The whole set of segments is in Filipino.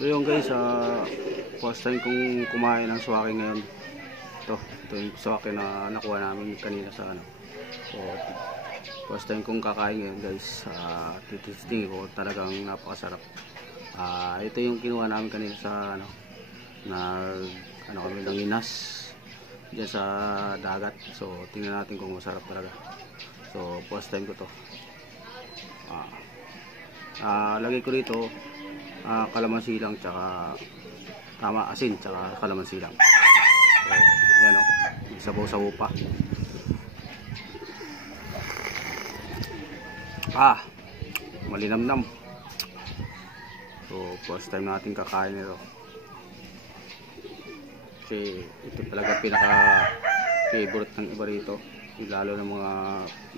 So yun guys, first time kong kumain ng suwaki ngayon. Ito yung suwaki na nakuha namin kanina sa ano. So first time kong kakain ngayon guys. Titisting ko, talagang napakasarap. Ito yung kinuha namin kanina sa ano, kami ng inas diyan sa dagat. So tingnan natin kung masarap talaga. So first time ko to. Lagay ko dito kalamansi lang, tsaka asin, tsaka kalamansi lang. So yan o, sabaw-sabaw pa. Malinamnam. So first time natin kakain nito. Kasi ito talaga pinaka favorite ng iba rito, lalo ng mga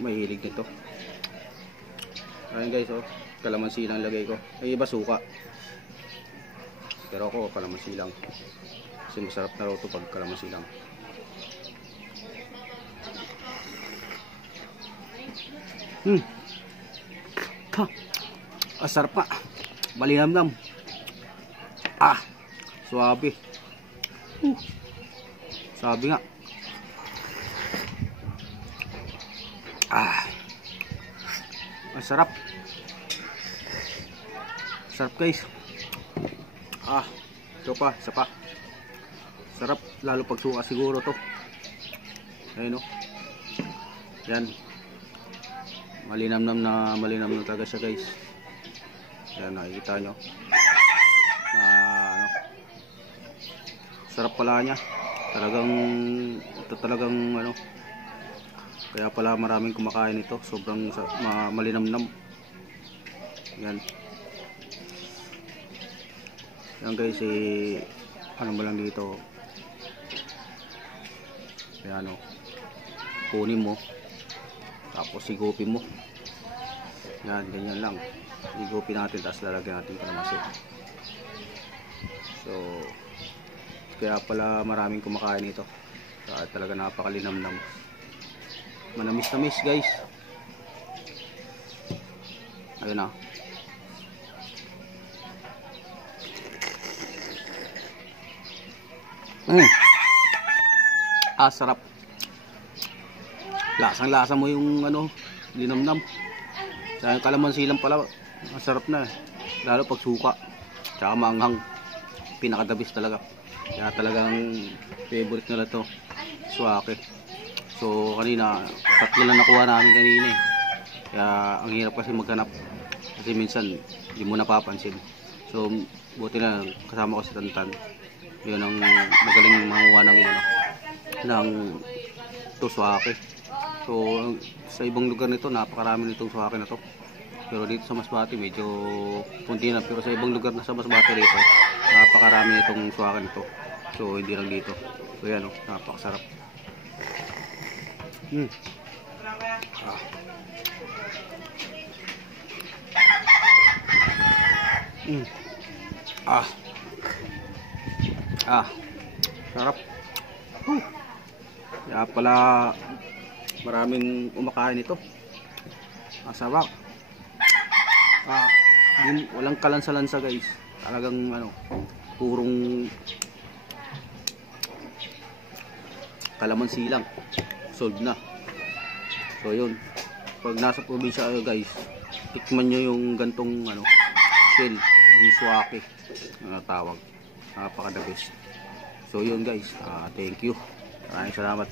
mahilig nito. Ayun guys, kalamansi lang lagay ko. Ay iba suka, pero ako kalamansi lang kasi masarap na raw ito pag kalamansi lang. Sarap pa, malinamnam. Suwabe. Sabi nga. Sarap. Sarap guys. Ito pa, isa pa. Sarap, lalo pag suka siguro to. Ayun o. Yan. Malinamnam talaga siya guys. Yan, nakikita nyo. Sarap pala niya. Talagang ano. Kaya pala maraming kumakain ito. Sobrang malinamnam. Yan. Yan guys, ano mo lang dito. Yan o. Kunin mo. Tapos sigupin mo. Yan, ganyan lang. Sigupin natin, tapos lalagyan natin kalamansi. So, kaya pala maraming kumakain ito. Talaga napakalinamnam. Manamis-namis guys. Ayun na. Sarap. Lasang-lasa mo yung ano, linamnam. Sa kalamansi lang pala, masarap na. Lalo pag suka, tsaka maanghang. Pinakadabis talaga. Kaya talagang favorite nila to, suwaki. So kanina, tatlo lang nakuha namin kanina eh. Kaya ang hirap kasi maghanap. Kasi minsan, hindi mo napapansin. So buti na kasama ko si Tantan. Yun ang magaling manguha ng suwaki. So sa ibang lugar nito, napakarami nitong suwaki na to. Pero dito sa Masbate medyo punti na. Pero sa ibang lugar na sa Masbate dito, napakarami nitong suwaki nito. So hindi lang dito. So yan o, napakasarap. Sarap. Kaya pala maraming kumakain ito. Sarap. Walang kalansa-lansa guys. Talagang ano, purong kalamansi lang. Solve na. So yun. Pag nasa probinsya kayo guys, tikman nyo yung gantong ano, shell, yung suwaki na tawag. Napaka the best. So yun guys, thank you. Maraming salamat.